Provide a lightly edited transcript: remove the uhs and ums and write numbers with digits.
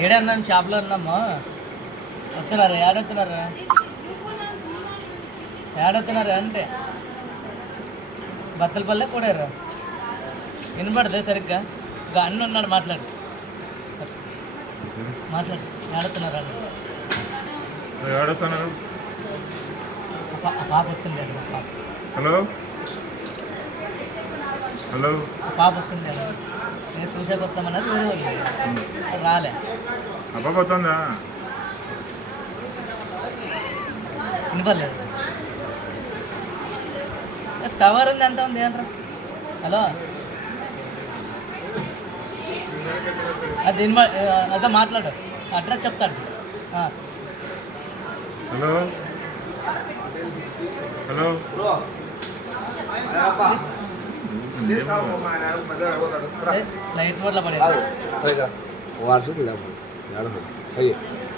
ఏడన్నాను షాప్లో ఉన్నామా వస్తున్నారా ఏడొస్తున్నారా ఏడొస్తున్నారా అంటే బత్తలపల్లె కూడారా వినపడదే సరిగ్గా ఇక అన్న ఉన్నాడు మాట్లాడు ఏడుతున్నారా పాప వస్తుంది పాప హలో హలో పాప వస్తుంది నేను చూసాక వస్తామన్నది వేరే వాళ్ళు రాలే అబ్బాబు వస్తుందా వినపడలేదు టవర్ ఉంది ఎంత ఉంది ఏంట్రా హలో అది అదే మాట్లాడు అడ్రస్ చెప్తాడు హలో హలో లైట్ బోర్డ్లో పడేది